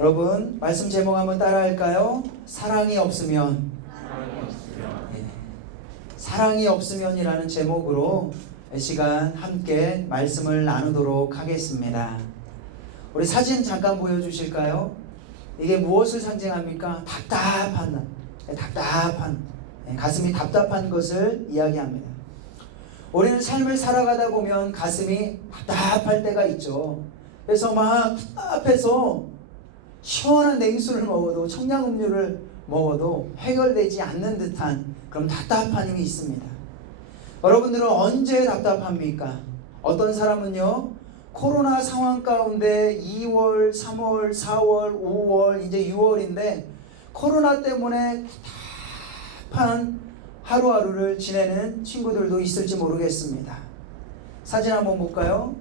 여러분 말씀 제목 한번 따라할까요? 사랑이 없으면. 사랑이 없으면이라는 제목으로 이 시간 함께 말씀을 나누도록 하겠습니다. 우리 사진 잠깐 보여주실까요? 이게 무엇을 상징합니까? 답답한 가슴이 답답한 것을 이야기합니다. 우리는 삶을 살아가다 보면 가슴이 답답할 때가 있죠. 그래서 막 답답해서 시원한 냉수를 먹어도, 청량음료를 먹어도 해결되지 않는 듯한 그런 답답함이 있습니다. 여러분들은 언제 답답합니까? 어떤 사람은요, 코로나 상황 가운데 2월, 3월, 4월, 5월, 이제 6월인데 코로나 때문에 답답한 하루하루를 지내는 친구들도 있을지 모르겠습니다. 사진 한번 볼까요?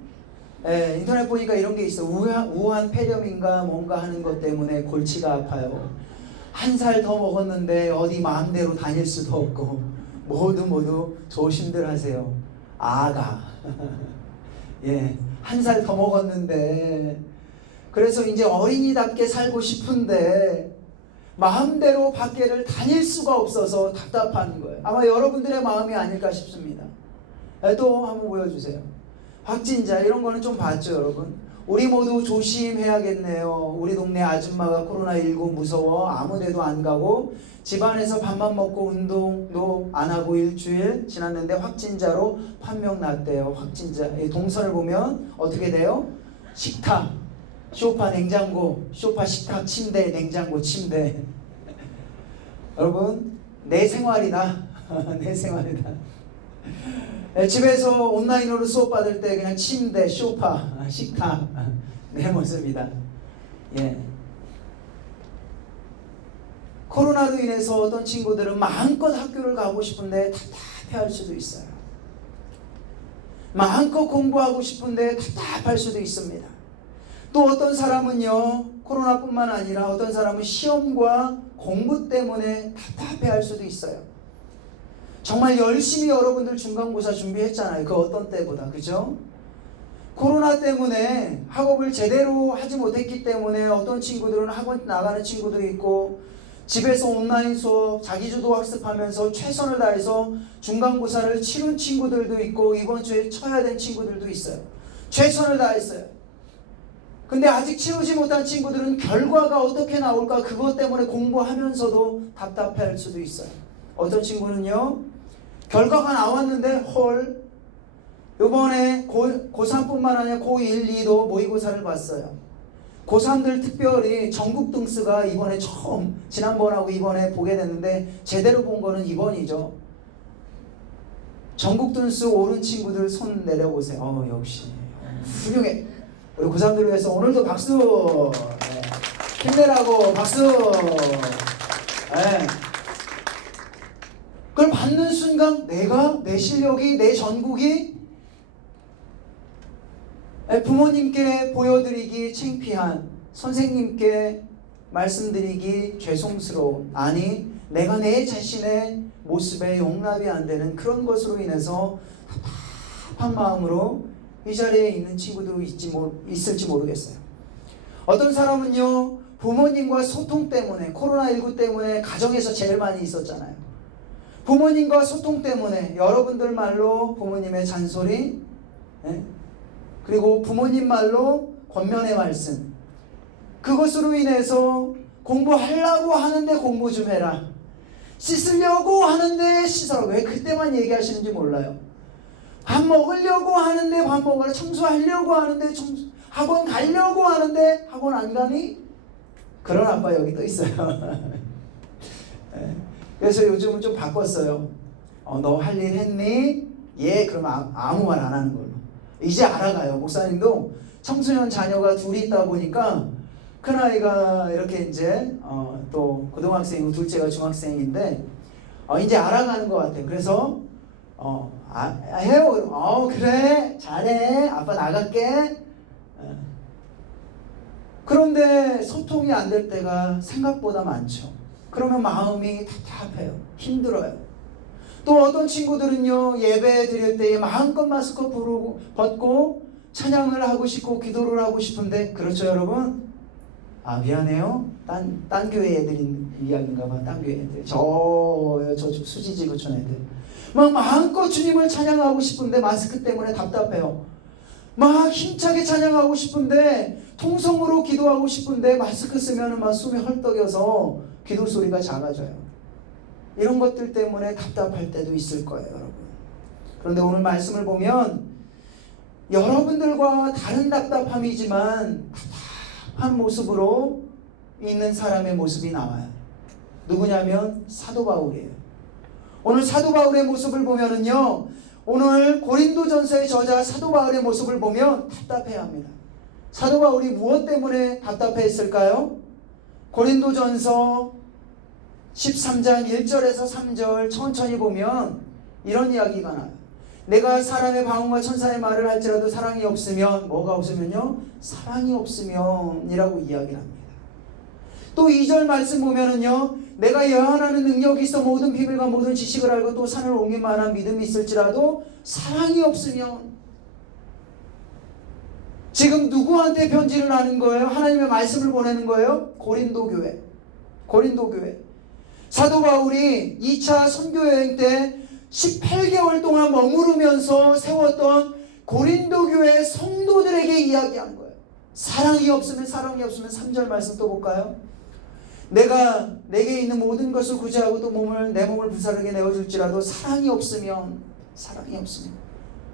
인터넷 보니까 이런 게 있어. 우한 폐렴인가 뭔가 하는 것 때문에 골치가 아파요. 한 살 더 먹었는데 어디 마음대로 다닐 수도 없고 모두 조심들 하세요. 아가 한 살 더 먹었는데 그래서 이제 어린이답게 살고 싶은데 마음대로 밖에를 다닐 수가 없어서 답답한 거예요. 아마 여러분들의 마음이 아닐까 싶습니다. 또 한번 보여주세요. 확진자 이런 거는 좀 봤죠, 여러분? 우리 모두 조심해야겠네요. 우리 동네 아줌마가 코로나19 무서워 아무데도 안 가고 집안에서 밥만 먹고 운동도 안 하고 일주일 지났는데 확진자로 판명 났대요. 확진자. 동선을 보면 어떻게 돼요? 식탁, 소파, 냉장고, 소파, 식탁, 침대, 냉장고, 침대. 여러분, 내 생활이다. 내 생활이다. 집에서 온라인으로 수업 받을 때 그냥 침대, 소파, 식탁 내 모습이다. 코로나로 인해서 어떤 친구들은 마음껏 학교를 가고 싶은데 답답해할 수도 있어요. 마음껏 공부하고 싶은데 답답할 수도 있습니다. 또 어떤 사람은요, 코로나뿐만 아니라 어떤 사람은 시험과 공부 때문에 답답해할 수도 있어요. 정말 열심히 여러분들 중간고사 준비했잖아요. 그 어떤 때보다. 그죠? 코로나 때문에 학업을 제대로 하지 못했기 때문에 어떤 친구들은 학원 나가는 친구도 있고 집에서 온라인 수업, 자기주도 학습하면서 최선을 다해서 중간고사를 치른 친구들도 있고 이번 주에 쳐야 된 친구들도 있어요. 최선을 다했어요. 근데 아직 치르지 못한 친구들은 결과가 어떻게 나올까 그것 때문에 공부하면서도 답답해할 수도 있어요. 어떤 친구는요, 결과가 나왔는데 헐, 이번에 고3뿐만 아니라 고1, 2도 모의고사를 봤어요. 고3들 특별히 전국 등수가 이번에 처음, 지난번하고 이번에 보게 됐는데 제대로 본 거는 이번이죠. 전국 등수 오른 친구들 손 내려보세요. 역시 훌륭해. 우리 고3들 위해서 오늘도 박수. 힘내라고 박수. 그걸 받는 순간 내 실력이, 내 전국이 부모님께 보여드리기 창피한, 선생님께 말씀드리기 죄송스러운, 아니 내가 내 자신의 모습에 용납이 안 되는 그런 것으로 인해서 답답한 마음으로 이 자리에 있는 친구도 있을지 모르겠어요. 어떤 사람은요, 부모님과 소통 때문에, 코로나19 때문에 가정에서 제일 많이 있었잖아요. 부모님과 소통 때문에 여러분들 말로 부모님의 잔소리, 그리고 부모님 말로 권면의 말씀, 그것으로 인해서 공부하려고 하는데 공부 좀 해라, 씻으려고 하는데 씻어라. 왜 그때만 얘기하시는지 몰라요. 밥 먹으려고 하는데 밥 먹어라, 청소하려고 하는데 학원 가려고 하는데 학원 안 가니? 그런 아빠 여기 또 있어요. 그래서 요즘은 좀 바꿨어요. 너 할 일 했니? 예, 그럼 아무 말 안 하는 걸로. 이제 알아가요. 목사님도 청소년 자녀가 둘이 있다 보니까 큰아이가 이렇게 이제 또 고등학생이고 둘째가 중학생인데 이제 알아가는 것 같아요. 그래서 해요. 그래, 잘해, 아빠 나갈게. 그런데 소통이 안 될 때가 생각보다 많죠. 그러면 마음이 답답해요. 힘들어요. 또 어떤 친구들은요, 예배 드릴 때에 마음껏 마스크 벗고 찬양을 하고 싶고 기도를 하고 싶은데, 그렇죠 여러분? 미안해요. 딴 교회 애들인 이야기인가 봐. 딴 교회 애들. 저쪽 수지지구촌 애들. 막 마음껏 주님을 찬양하고 싶은데 마스크 때문에 답답해요. 막 힘차게 찬양하고 싶은데 통성으로 기도하고 싶은데 마스크 쓰면 막 숨이 헐떡여서 기도 소리가 작아져요. 이런 것들 때문에 답답할 때도 있을 거예요, 여러분. 그런데 오늘 말씀을 보면 여러분들과 다른 답답함이지만 답답한 모습으로 있는 사람의 모습이 나와요. 누구냐면 사도 바울이에요. 오늘 사도 바울의 모습을 보면은요, 오늘 고린도전서의 저자 사도 바울의 모습을 보면 답답해야 합니다. 사도 바울이 무엇 때문에 답답했을까요? 고린도전서 13장 1절에서 3절 천천히 보면 이런 이야기가 나요. 내가 사람의 방언과 천사의 말을 할지라도 사랑이 없으면, 뭐가 없으면요? 사랑이 없으면 이라고 이야기를 합니다. 또 2절 말씀 보면은요, 내가 예언하는 능력이 있어 모든 비밀과 모든 지식을 알고 또 산을 옮길 만한 믿음이 있을지라도 사랑이 없으면. 지금 누구한테 편지를 하는 거예요? 하나님의 말씀을 보내는 거예요? 고린도 교회. 사도 바울이 2차 선교 여행 때 18개월 동안 머무르면서 세웠던 고린도 교회 성도들에게 이야기한 거예요. 사랑이 없으면 3절 말씀 또 볼까요? 내가 내게 있는 모든 것을 구제하고 또 내 몸을 불사르게 내어줄지라도 사랑이 없으면.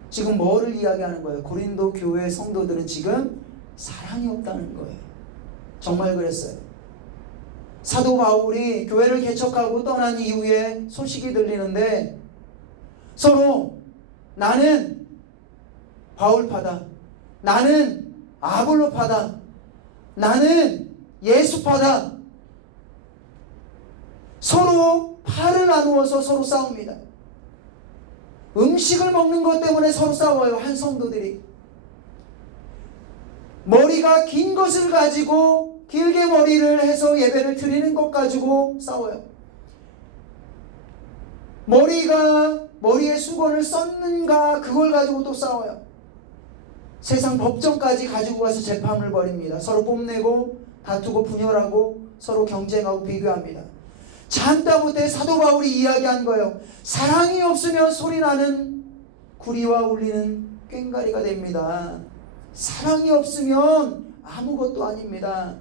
지금 뭐를 이야기하는 거예요? 고린도 교회 성도들은 지금 사랑이 없다는 거예요. 정말 그랬어요. 사도 바울이 교회를 개척하고 떠난 이후에 소식이 들리는데 서로 나는 바울파다, 나는 아볼로파다, 나는 예수파다, 서로 파를 나누어서 서로 싸웁니다. 음식을 먹는 것 때문에 서로 싸워요. 한 성도들이 머리가 긴 것을 가지고 길게 머리를 해서 예배를 드리는 것 가지고 싸워요. 머리에 수건을 썼는가 그걸 가지고 또 싸워요. 세상 법정까지 가지고 가서 재판을 벌입니다. 서로 뽐내고 다투고 분열하고 서로 경쟁하고 비교합니다. 참다 못해 사도 바울이 이야기한 거예요. 사랑이 없으면 소리나는 구리와 울리는 꽹과리가 됩니다. 사랑이 없으면 아무것도 아닙니다.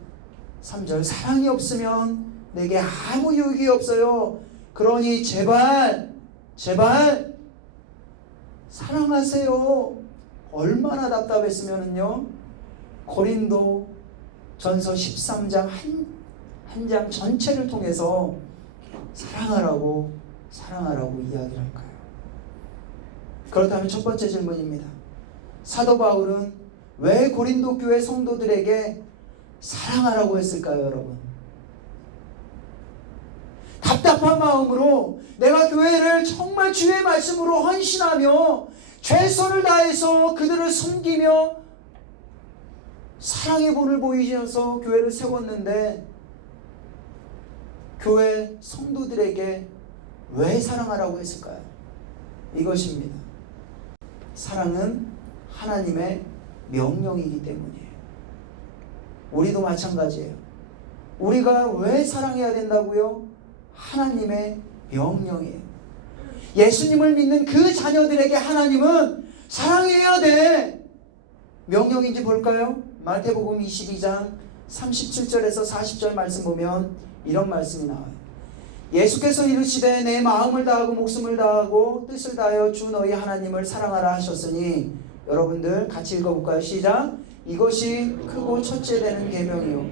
3절 사랑이 없으면 내게 아무 유익이 없어요. 그러니 제발 사랑하세요. 얼마나 답답했으면은요, 고린도 전서 13장 한 장 전체를 통해서 사랑하라고 이야기를 할까요? 그렇다면 첫 번째 질문입니다. 사도 바울은 왜 고린도 교회 성도들에게 사랑하라고 했을까요, 여러분? 답답한 마음으로 내가 교회를 정말 주의 말씀으로 헌신하며 최선을 다해서 그들을 섬기며 사랑의 본을 보이셔서 교회를 세웠는데 교회 성도들에게 왜 사랑하라고 했을까요? 이것입니다. 사랑은 하나님의 명령이기 때문이에요. 우리도 마찬가지예요. 우리가 왜 사랑해야 된다고요? 하나님의 명령이에요. 예수님을 믿는 그 자녀들에게 하나님은 사랑해야 돼. 명령인지 볼까요? 마태복음 22장 37절에서 40절 말씀 보면 이런 말씀이 나와요. 예수께서 이르시되 내 마음을 다하고 목숨을 다하고 뜻을 다하여 주 너희 하나님을 사랑하라 하셨으니, 여러분들 같이 읽어볼까요? 시작. 이것이 크고 첫째 되는 계명이요.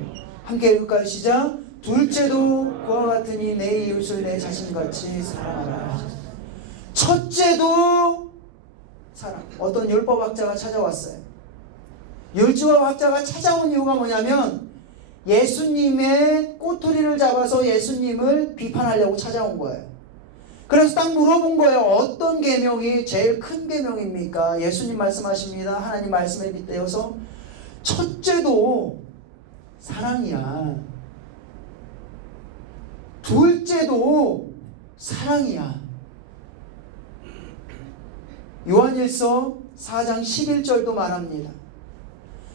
함께 읽을까요? 시작. 둘째도 그와 같으니 내 이웃을 내 자신같이 사랑하라. 첫째도 사랑. 어떤 율법학자가 찾아왔어요. 율법학자가 찾아온 이유가 뭐냐면 예수님의 꼬투리를 잡아서 예수님을 비판하려고 찾아온 거예요. 그래서 딱 물어본 거예요. 어떤 계명이 제일 큰 계명입니까? 예수님 말씀하십니다. 하나님 말씀에 빗대어서 첫째도 사랑이야. 둘째도 사랑이야. 요한일서 4장 11절도 말합니다.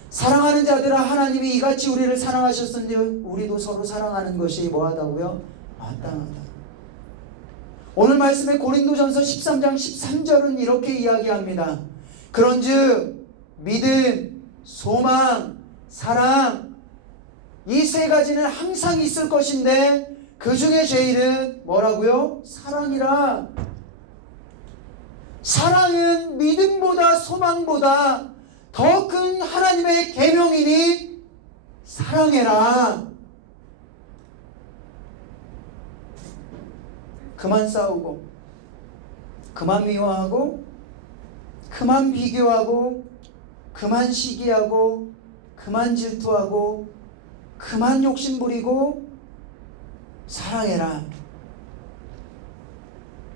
사랑하는 자들아, 하나님이 이같이 우리를 사랑하셨으니 우리도 서로 사랑하는 것이 뭐하다고요? 마땅하다. 오늘 말씀의 고린도전서 13장 13절은 이렇게 이야기합니다. 그런즉 믿음, 소망, 사랑, 이 세 가지는 항상 있을 것인데 그 중에 제일은 뭐라고요? 사랑이라. 사랑은 믿음보다 소망보다 더 큰 하나님의 계명이니 사랑해라. 그만 싸우고, 그만 미워하고, 그만 비교하고, 그만 시기하고, 그만 질투하고, 그만 욕심부리고 사랑해라.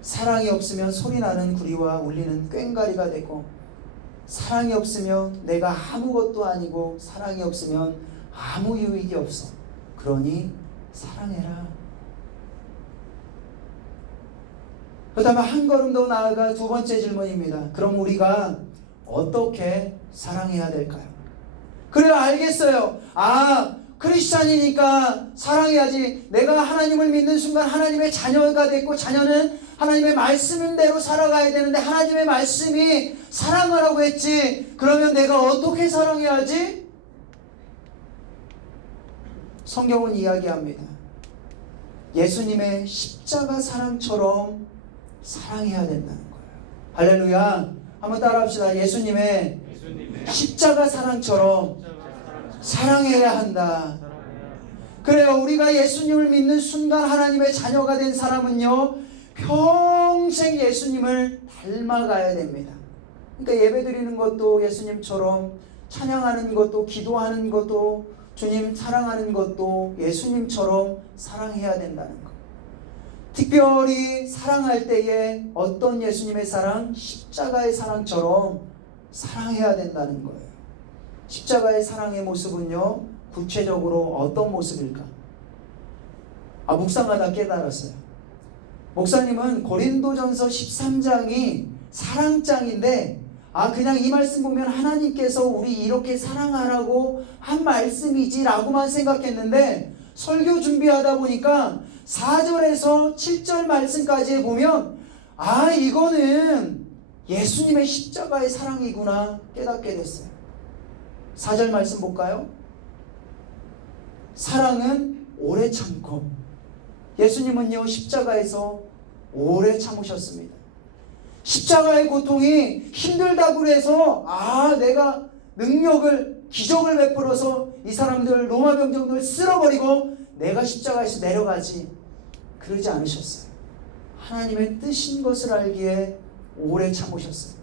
사랑이 없으면 소리나는 구리와 울리는 꽹과리가 되고, 사랑이 없으면 내가 아무것도 아니고, 사랑이 없으면 아무 유익이 없어. 그러니 사랑해라. 그 다음에 한 걸음 더 나아가 두 번째 질문입니다. 그럼 우리가 어떻게 사랑해야 될까요? 그래요, 알겠어요. 크리스찬이니까 사랑해야지. 내가 하나님을 믿는 순간 하나님의 자녀가 됐고, 자녀는 하나님의 말씀대로 살아가야 되는데 하나님의 말씀이 사랑하라고 했지. 그러면 내가 어떻게 사랑해야지? 성경은 이야기합니다. 예수님의 십자가 사랑처럼 사랑해야 된다는 거예요. 할렐루야. 한번 따라합시다. 예수님의 십자가 사랑처럼 사랑해야 한다. 그래요. 우리가 예수님을 믿는 순간 하나님의 자녀가 된 사람은요, 평생 예수님을 닮아가야 됩니다. 그러니까 예배 드리는 것도 예수님처럼, 찬양하는 것도, 기도하는 것도, 주님 사랑하는 것도 예수님처럼 사랑해야 된다는 것. 특별히 사랑할 때에 어떤 예수님의 사랑? 십자가의 사랑처럼 사랑해야 된다는 거예요. 십자가의 사랑의 모습은요, 구체적으로 어떤 모습일까? 묵상하다 깨달았어요. 목사님은 고린도전서 13장이 사랑장인데, 그냥 이 말씀 보면 하나님께서 우리 이렇게 사랑하라고 한 말씀이지 라고만 생각했는데, 설교 준비하다 보니까 4절에서 7절 말씀까지 보면 이거는 예수님의 십자가의 사랑이구나 깨닫게 됐어요. 4절 말씀 볼까요? 사랑은 오래 참고. 예수님은요, 십자가에서 오래 참으셨습니다. 십자가의 고통이 힘들다고 해서 내가 능력을, 기적을 베풀어서 이 사람들, 로마 병정들 쓸어버리고 내가 십자가에서 내려가지, 그러지 않으셨어요. 하나님의 뜻인 것을 알기에 오래 참으셨어요.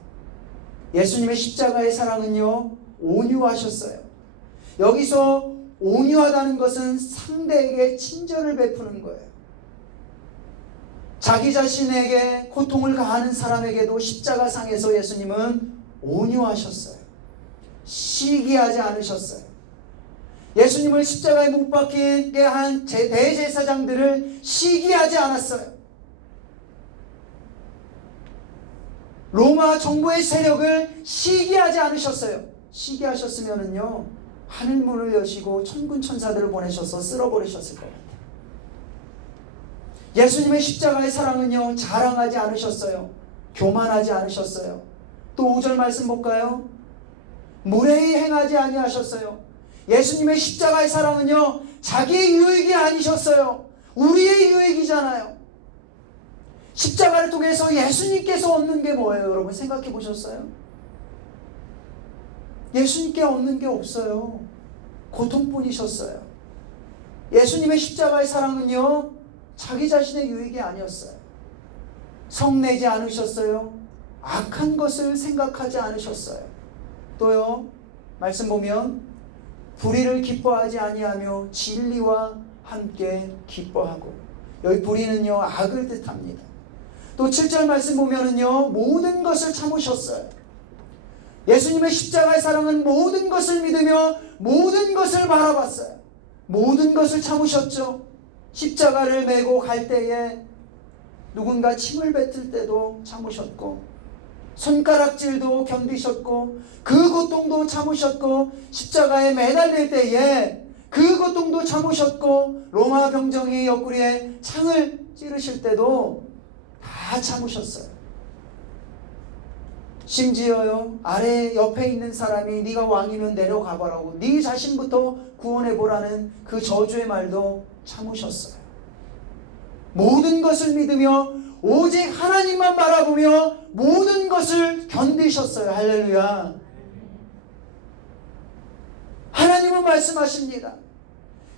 예수님의 십자가의 사랑은요, 온유하셨어요. 여기서 온유하다는 것은 상대에게 친절을 베푸는 거예요. 자기 자신에게 고통을 가하는 사람에게도 십자가상에서 예수님은 온유하셨어요. 시기하지 않으셨어요. 예수님을 십자가에 못 박히게 한 대제사장들을 시기하지 않았어요. 로마 정부의 세력을 시기하지 않으셨어요. 시기하셨으면은요, 하늘문을 여시고 천군 천사들을 보내셔서 쓸어버리셨을 것 같아요. 예수님의 십자가의 사랑은요, 자랑하지 않으셨어요. 교만하지 않으셨어요. 또 5절 말씀 볼까요? 무례히 행하지 아니하셨어요. 예수님의 십자가의 사랑은요, 자기의 유익이 아니셨어요. 우리의 유익이잖아요. 십자가를 통해서 예수님께서 얻는 게 뭐예요? 여러분 생각해 보셨어요? 예수님께 얻는 게 없어요. 고통뿐이셨어요. 예수님의 십자가의 사랑은요, 자기 자신의 유익이 아니었어요. 성내지 않으셨어요. 악한 것을 생각하지 않으셨어요. 또요, 말씀 보면 불의를 기뻐하지 아니하며 진리와 함께 기뻐하고, 여기 불의는요, 악을 뜻합니다. 또 7절 말씀 보면은요, 모든 것을 참으셨어요. 예수님의 십자가의 사랑은 모든 것을 믿으며 모든 것을 바라봤어요. 모든 것을 참으셨죠. 십자가를 메고 갈 때에 누군가 침을 뱉을 때도 참으셨고, 손가락질도 견디셨고 그 고통도 참으셨고 십자가에 매달릴 때에 그 고통도 참으셨고 로마 병정이 옆구리에 창을 찌르실 때도 다 참으셨어요. 심지어요 아래 옆에 있는 사람이 네가 왕이면 내려가보라고 네 자신부터 구원해보라는 그 저주의 말도 참으셨어요. 모든 것을 믿으며 오직 하나님만 바라보며 모든 것을 견디셨어요. 할렐루야. 하나님은 말씀하십니다.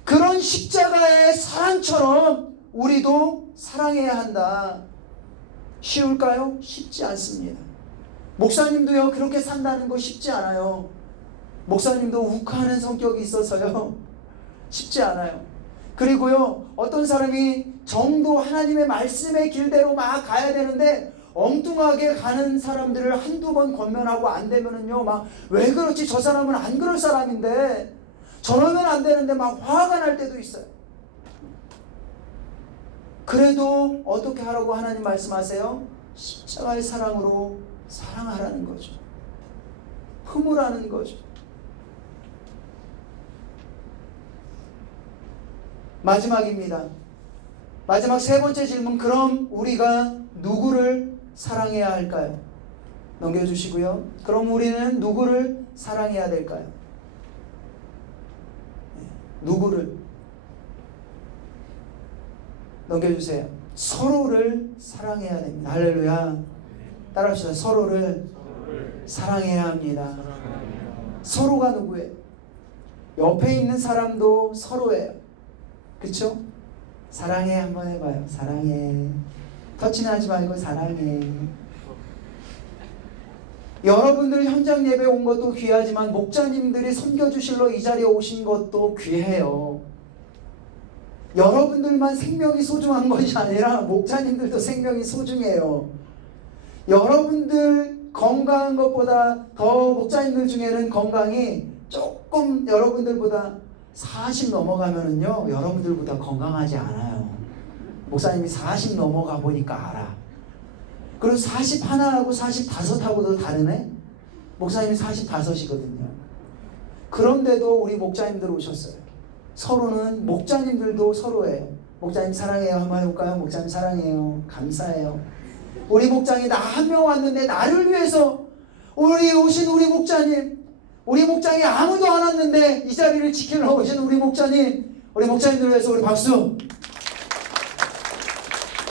그런 십자가의 사랑처럼 우리도 사랑해야 한다. 쉬울까요? 쉽지 않습니다. 목사님도요 그렇게 산다는 거 쉽지 않아요. 목사님도 욱하는 성격이 있어서요 쉽지 않아요. 그리고요 어떤 사람이 정도 하나님의 말씀의 길대로 막 가야 되는데 엉뚱하게 가는 사람들을 한두 번 권면하고 안 되면은요 막 왜 그렇지 저 사람은 안 그럴 사람인데 저러면 안 되는데 막 화가 날 때도 있어요. 그래도 어떻게 하라고 하나님 말씀하세요? 십자가의 사랑으로 사랑하라는 거죠. 품으라는 거죠. 마지막입니다. 마지막 세 번째 질문. 그럼 우리가 누구를 사랑해야 할까요? 넘겨주시고요. 그럼 우리는 누구를 사랑해야 될까요? 누구를? 넘겨주세요. 서로를 사랑해야 됩니다. 할렐루야. 따라합시다. 서로를 사랑해야 합니다. 서로가 누구예요? 옆에 있는 사람도 서로예요. 그쵸? 사랑해 한번 해봐요. 사랑해. 터치는 하지 말고 사랑해. 여러분들 현장 예배 온 것도 귀하지만 목자님들이 섬겨주실러 이 자리에 오신 것도 귀해요. 여러분들만 생명이 소중한 것이 아니라 목자님들도 생명이 소중해요. 여러분들 건강한 것보다 더 목자님들 중에는 건강이 조금 여러분들보다 40 넘어가면은요 여러분들보다 건강하지 않아요. 목사님이 40 넘어가 보니까 알아. 그리고 41하고 45하고도 다르네. 목사님이 45이거든요. 그런데도 우리 목자님들 오셨어요. 서로는 목자님들도 서로예요. 목자님 사랑해요 한번 해볼까요? 목자님 사랑해요. 감사해요. 우리 목장에 나 한 명 왔는데 나를 위해서 우리 오신 우리 목자님, 우리 목장에 아무도 안 왔는데 이 자리를 지키러 오신 우리 목자님, 우리 목자님들 위해서 우리 박수.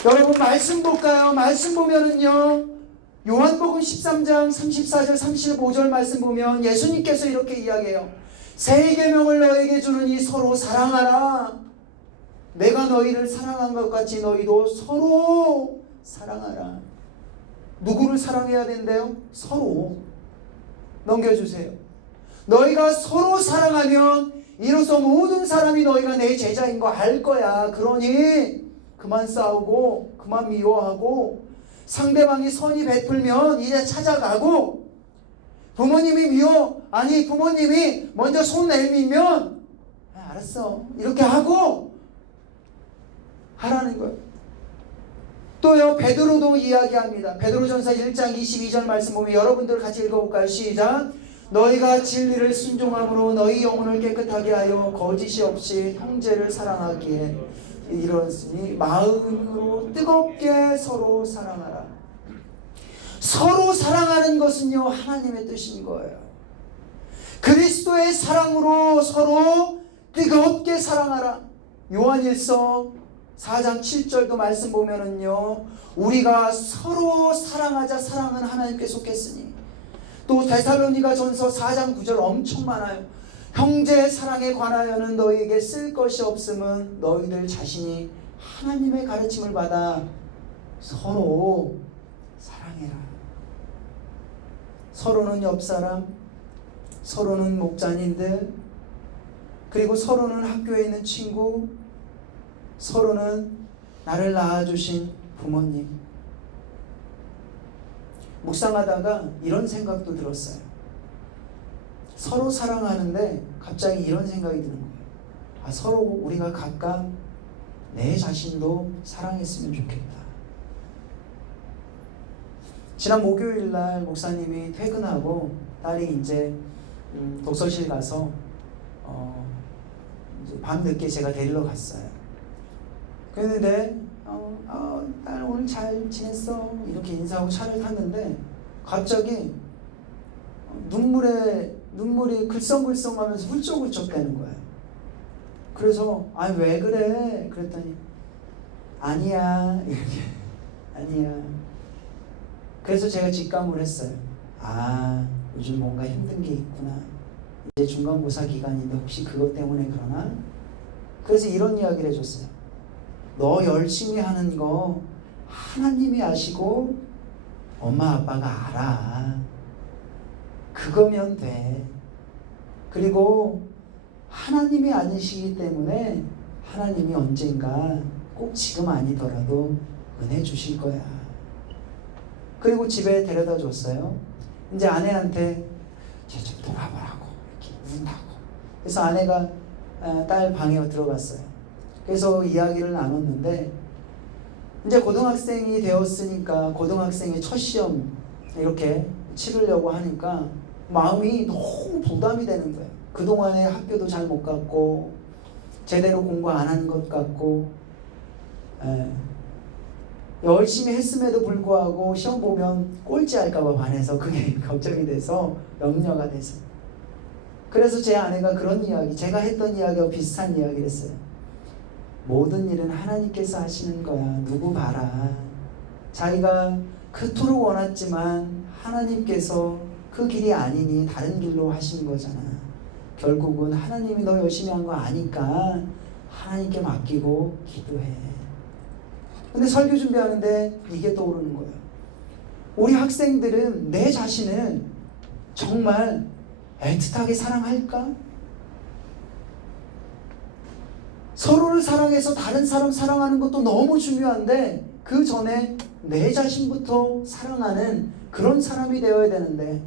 여러분 말씀 볼까요? 말씀 보면은요 요한복음 13장 34절 35절 말씀 보면 예수님께서 이렇게 이야기해요. 새 계명을 너에게 주느니 서로 사랑하라. 내가 너희를 사랑한 것 같이 너희도 서로 사랑하라. 누구를 사랑해야 된대요? 서로. 넘겨주세요. 너희가 서로 사랑하면 이로써 모든 사람이 너희가 내 제자인 거 알 거야. 그러니 그만 싸우고 그만 미워하고 상대방이 선이 베풀면 이제 찾아가고 부모님이 부모님이 먼저 손 내밀면 알았어 이렇게 하고 하라는 거예요. 또요 베드로도 이야기합니다. 베드로전서 1장 22절 말씀 보면 여러분들 같이 읽어볼까요? 시작. 너희가 진리를 순종함으로 너희 영혼을 깨끗하게 하여 거짓이 없이 형제를 사랑하기에 이르렀으니 마음으로 뜨겁게 서로 사랑하라. 서로 사랑하는 것은요 하나님의 뜻인 거예요. 그리스도의 사랑으로 서로 뜨겁게 사랑하라. 요한일서 4장 7절도 말씀 보면은요 우리가 서로 사랑하자. 사랑은 하나님께 속했으니. 또 데살로니가전서 4장 9절 엄청 많아요. 형제 사랑에 관하여는 너희에게 쓸 것이 없음은 너희들 자신이 하나님의 가르침을 받아 서로 사랑해라. 서로는 옆사람, 서로는 목자님들, 그리고 서로는 학교에 있는 친구, 서로는 나를 낳아주신 부모님. 묵상하다가 이런 생각도 들었어요. 서로 사랑하는데 갑자기 이런 생각이 드는 거예요. 서로 우리가 각각 내 자신도 사랑했으면 좋겠다. 지난 목요일 날 목사님이 퇴근하고 딸이 이제 독서실 가서 이제 밤늦게 제가 데리러 갔어요. 그랬는데 딸 오늘 잘 지냈어? 이렇게 인사하고 차를 탔는데 갑자기 눈물이 글썽글썽하면서 훌쩍훌쩍 대는 거예요. 그래서 아니 왜 그래? 그랬더니 아니야 이렇게 아니야. 그래서 제가 직감을 했어요. 아, 요즘 뭔가 힘든 게 있구나. 이제 중간고사 기간인데 혹시 그것 때문에 그러나? 그래서 이런 이야기를 해줬어요. 너 열심히 하는 거 하나님이 아시고 엄마 아빠가 알아. 그거면 돼. 그리고 하나님이 아니시기 때문에 하나님이 언젠가 꼭 지금 아니더라도 은혜 주실 거야. 그리고 집에 데려다 줬어요. 이제 아내한테 쟤 좀 돌아보라고 이렇게 운다고. 그래서 아내가 딸 방에 들어갔어요. 그래서 이야기를 나눴는데 이제 고등학생이 되었으니까 고등학생의 첫 시험 이렇게 치르려고 하니까 마음이 너무 부담이 되는 거예요. 그동안에 학교도 잘 못 갔고 제대로 공부 안 한 것 같고 열심히 했음에도 불구하고 시험 보면 꼴찌할까봐 반해서 그게 걱정이 돼서 염려가 돼서. 그래서 제 아내가 그런 이야기, 제가 했던 이야기와 비슷한 이야기를 했어요. 모든 일은 하나님께서 하시는 거야. 누구 봐라. 자기가 그토록 원했지만 하나님께서 그 길이 아니니 다른 길로 하시는 거잖아. 결국은 하나님이 너 열심히 한 거 아니까 하나님께 맡기고 기도해. 근데 설교 준비하는데 이게 떠오르는 거예요. 우리 학생들은 내 자신을 정말 애틋하게 사랑할까? 서로를 사랑해서 다른 사람 사랑하는 것도 너무 중요한데 그 전에 내 자신부터 사랑하는 그런 사람이 되어야 되는데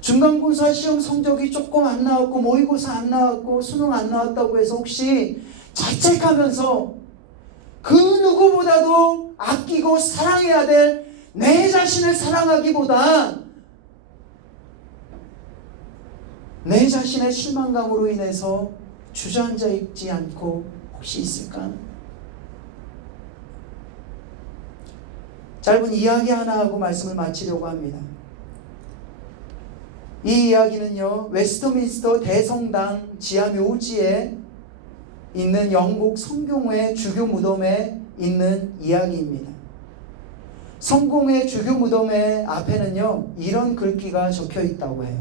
중간고사 시험 성적이 조금 안 나왔고 모의고사 안 나왔고 수능 안 나왔다고 해서 혹시 자책하면서 그 누구보다도 아끼고 사랑해야 될 내 자신을 사랑하기보다 내 자신의 실망감으로 인해서 주저앉아 있지 않고 혹시 있을까? 짧은 이야기 하나 하고 말씀을 마치려고 합니다. 이 이야기는요, 웨스트민스터 대성당 지하 묘지에 있는 영국 성공회 주교 무덤에 있는 이야기입니다. 성공회 주교 무덤의 앞에는요, 이런 글귀가 적혀 있다고 해요.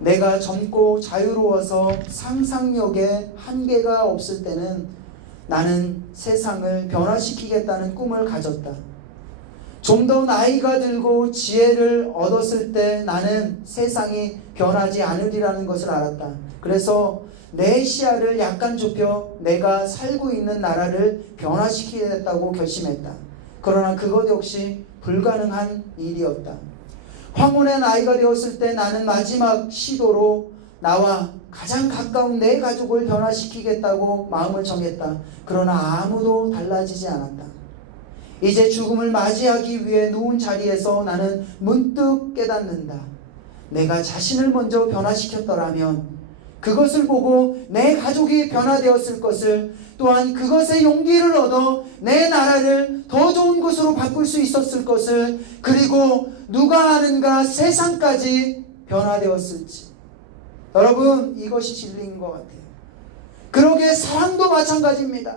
내가 젊고 자유로워서 상상력에 한계가 없을 때는 나는 세상을 변화시키겠다는 꿈을 가졌다. 좀 더 나이가 들고 지혜를 얻었을 때 나는 세상이 변하지 않으리라는 것을 알았다. 그래서 내 시야를 약간 좁혀 내가 살고 있는 나라를 변화시키겠다고 결심했다. 그러나 그것 역시 불가능한 일이었다. 황혼의 나이가 되었을 때 나는 마지막 시도로 나와 가장 가까운 내 가족을 변화시키겠다고 마음을 정했다. 그러나 아무도 달라지지 않았다. 이제 죽음을 맞이하기 위해 누운 자리에서 나는 문득 깨닫는다. 내가 자신을 먼저 변화시켰더라면 그것을 보고 내 가족이 변화되었을 것을, 또한 그것에 용기를 얻어 내 나라를 더 좋은 곳으로 바꿀 수 있었을 것을, 그리고 누가 아는가 세상까지 변화되었을지. 여러분, 이것이 진리인 것 같아요. 그러기에 사랑도 마찬가지입니다.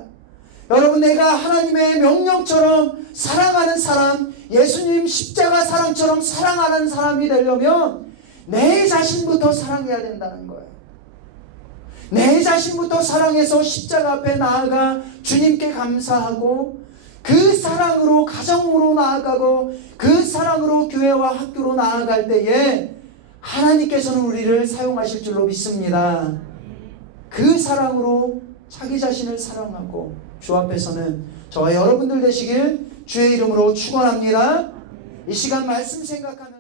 여러분, 내가 하나님의 명령처럼 사랑하는 사람, 예수님 십자가 사랑처럼 사랑하는 사람이 되려면 내 자신부터 사랑해야 된다는 거예요. 내 자신부터 사랑해서 십자가 앞에 나아가 주님께 감사하고 그 사랑으로 가정으로 나아가고 그 사랑으로 교회와 학교로 나아갈 때에 하나님께서는 우리를 사용하실 줄로 믿습니다. 그 사랑으로 자기 자신을 사랑하고 주 앞에서는 저와 여러분들 되시길 주의 이름으로 축원합니다. 이 시간 말씀 생각하면